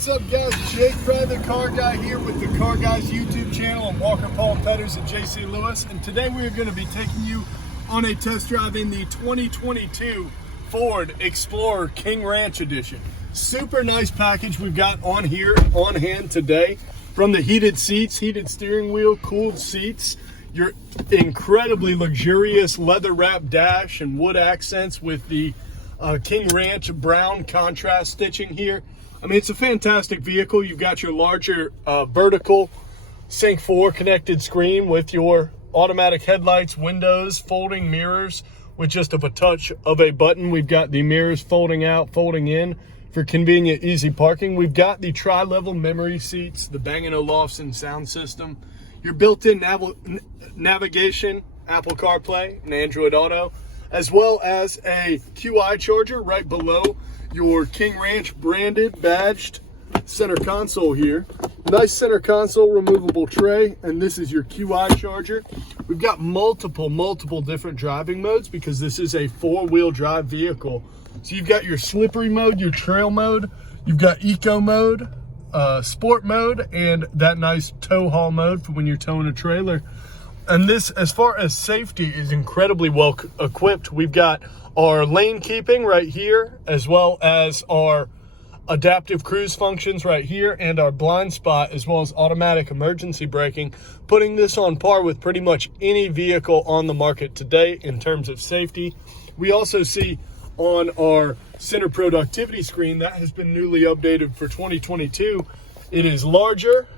What's up, guys? Jake Fry, the car guy, here with the Car Guys YouTube channel. I'm Walker Paul Petters and JC Lewis, and today we are going to be taking you on a test drive in the 2022 Ford Explorer King Ranch Edition. Super nice package we've got on here on hand today, from the heated seats, heated steering wheel, cooled seats, your incredibly luxurious leather wrap dash and wood accents with the King Ranch brown contrast stitching here. I mean, it's a fantastic vehicle. You've got your larger vertical Sync 4 connected screen with your automatic headlights, windows, folding mirrors with just a touch of a button. We've got the mirrors folding out, folding in for convenient, easy parking. We've got the tri-level memory seats, the Bang & Olufsen sound system, your built-in navigation, Apple CarPlay and Android Auto, as well as a QI charger right below your King Ranch branded, badged center console here. Nice center console, removable tray, and this is your QI charger. We've got multiple different driving modes because this is a four-wheel drive vehicle. So you've got your slippery mode, your trail mode, you've got eco mode, sport mode, and that nice tow haul mode for when you're towing a trailer. And this, as far as safety, is incredibly well equipped. We've got our lane keeping right here, as well as our adaptive cruise functions right here, and our blind spot, as well as automatic emergency braking, putting this on par with pretty much any vehicle on the market today in terms of safety. We also see on our center productivity screen that has been newly updated for 2022. It is larger,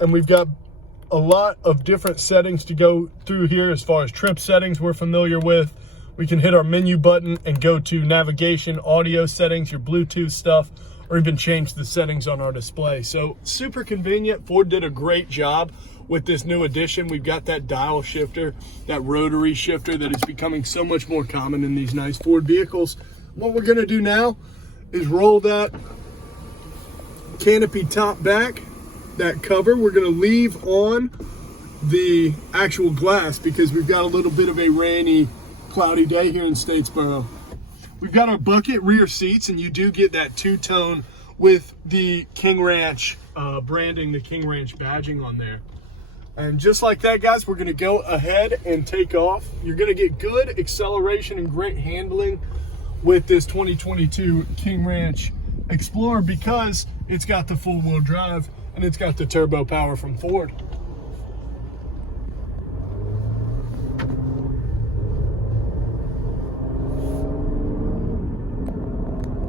and we've got a lot of different settings to go through here. As far as trip settings we're familiar with, we can hit our menu button and go to navigation, audio settings, your Bluetooth stuff, or even change the settings on our display. So super convenient. Ford did a great job with this new addition. We've got that dial shifter, that rotary shifter that is becoming so much more common in these nice Ford vehicles. What we're gonna do now is roll that canopy top back, that cover. We're gonna leave on the actual glass because we've got a little bit of a rainy, cloudy day here in Statesboro. We've got our bucket rear seats, and you do get that two-tone with the King Ranch branding, the King Ranch badging on there. And just like that, guys, we're gonna go ahead and take off. You're gonna get good acceleration and great handling with this 2022 King Ranch Explorer because it's got the full-wheel drive and it's got the turbo power from Ford.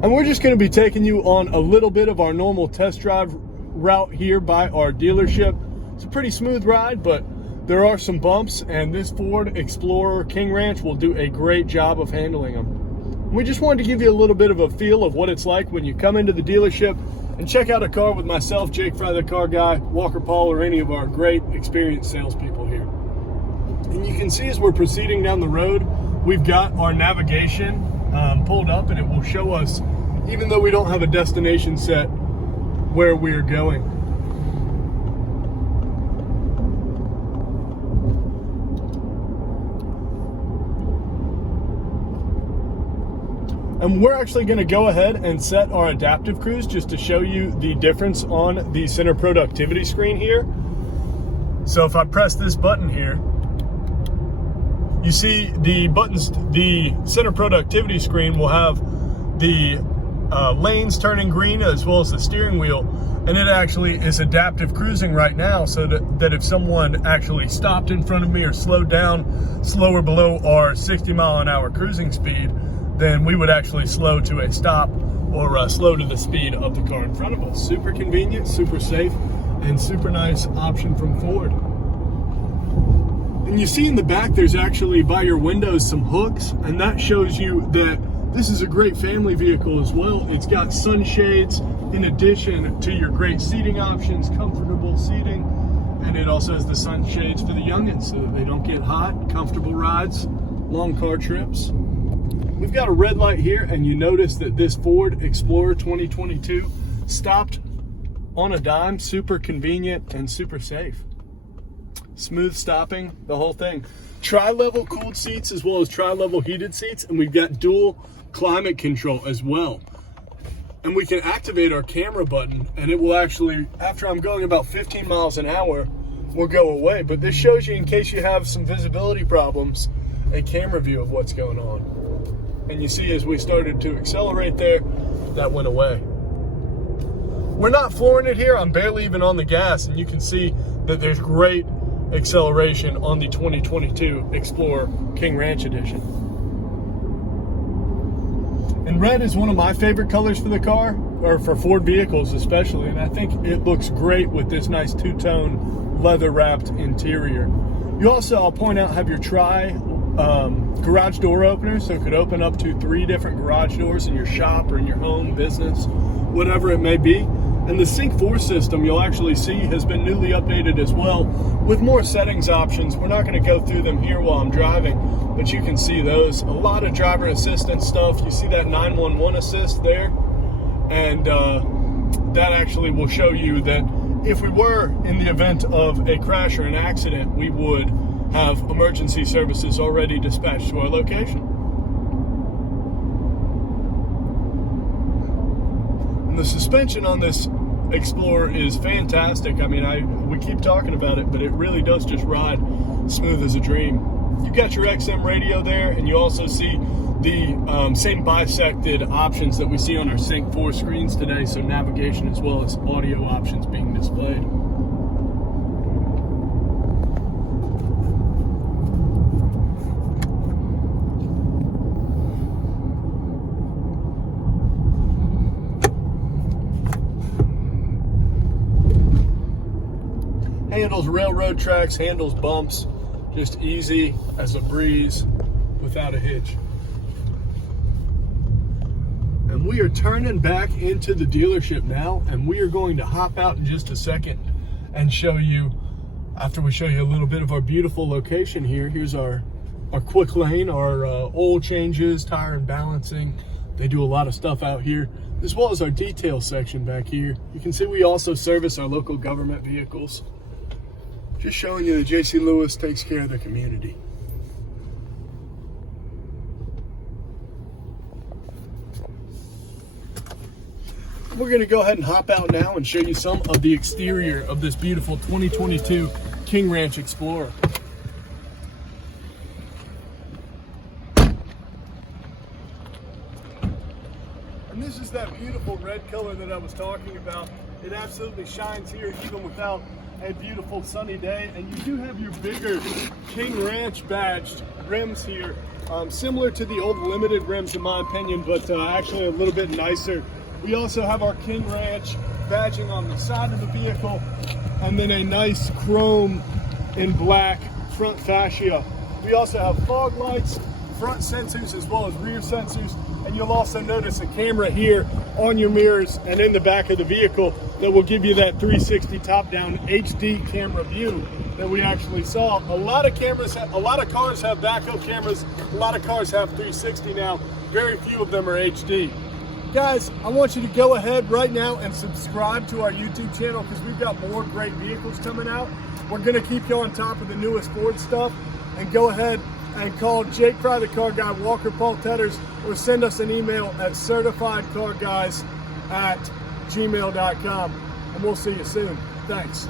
And we're just going to be taking you on a little bit of our normal test drive route here by our dealership. It's a pretty smooth ride, but there are some bumps, and this Ford Explorer King Ranch will do a great job of handling them. We just wanted to give you a little bit of a feel of what it's like when you come into the dealership and check out a car with myself, Jake Fry, the car guy, Walker Paul, or any of our great experienced salespeople here. And you can see as we're proceeding down the road, we've got our navigation pulled up, and it will show us, even though we don't have a destination set, where we're going. And we're actually going to go ahead and set our adaptive cruise just to show you the difference on the center productivity screen here. So if I press this button here, you see the buttons, the center productivity screen will have the lanes turning green as well as the steering wheel, and it actually is adaptive cruising right now, so that if someone actually stopped in front of me or slowed down slower below our 60-mile-an-hour cruising speed, then we would actually slow to a stop or slow to the speed of the car in front of us. Super convenient, super safe, and super nice option from Ford. And you see in the back, there's actually by your windows some hooks, and that shows you that this is a great family vehicle as well. It's got sunshades in addition to your great seating options, comfortable seating, and it also has the sunshades for the youngins so that they don't get hot. Comfortable rides, long car trips. We've got a red light here, and you notice that this Ford Explorer 2022 stopped on a dime. Super convenient and super safe. Smooth stopping, the whole thing. Tri-level cooled seats as well as tri-level heated seats, and we've got dual climate control as well. and we can activate our camera button, and it will actually, after I'm going about 15 miles an hour, will go away. But this shows you, in case you have some visibility problems, a camera view of what's going on. And you see, as we started to accelerate there, that went away. We're not flooring it here. I'm barely even on the gas, and you can see that there's great acceleration on the 2022 Explorer King Ranch Edition. And red is one of my favorite colors for the car, or for Ford vehicles especially, and I think it looks great with this nice two-tone leather-wrapped interior. You also, I'll point out, have your garage door openers, so it could open up to 3 different garage doors in your shop or in your home, business, whatever it may be. And the Sync 4 system, you'll actually see, has been newly updated as well with more settings options. We're not going to go through them here while I'm driving, but you can see those. A lot of driver assistance stuff. You see that 911 assist there, and that actually will show you that if we were in the event of a crash or an accident, we would have emergency services already dispatched to our location. And the suspension on this Explorer is fantastic. I mean, we keep talking about it, but it really does just ride smooth as a dream. You got your XM radio there, and you also see the same bisected options that we see on our Sync 4 screens today, so navigation as well as audio options being displayed. Handles railroad tracks, handles bumps, just easy as a breeze without a hitch. And we are turning back into the dealership now, and we are going to hop out in just a second and show you, after we show you a little bit of our beautiful location here. Here's our quick lane, our oil changes, tire and balancing. They do a lot of stuff out here, as well as our detail section back here. You can see we also service our local government vehicles. Just showing you that J.C. Lewis takes care of the community. We're going to go ahead and hop out now and show you some of the exterior of this beautiful 2022 King Ranch Explorer. And this is that beautiful red color that I was talking about. It absolutely shines here even without a beautiful sunny day. And you do have your bigger King Ranch badged rims here, similar to the old limited rims in my opinion, but actually a little bit nicer. We also have our King Ranch badging on the side of the vehicle, and then a nice chrome in black front fascia. We also have fog lights, front sensors as well as rear sensors, and you'll also notice a camera here on your mirrors and in the back of the vehicle that will give you that 360 top-down HD camera view that we actually saw. A lot of cars have backup cameras. A lot of cars have 360 now. Very few of them are HD. Guys, I want you to go ahead right now and subscribe to our YouTube channel, because we've got more great vehicles coming out. We're going to keep you on top of the newest Ford stuff. And go ahead and call Jake Fry, the car guy, Walker Paul Tetters, or send us an email at certifiedcarguys@gmail.com. And we'll see you soon. Thanks.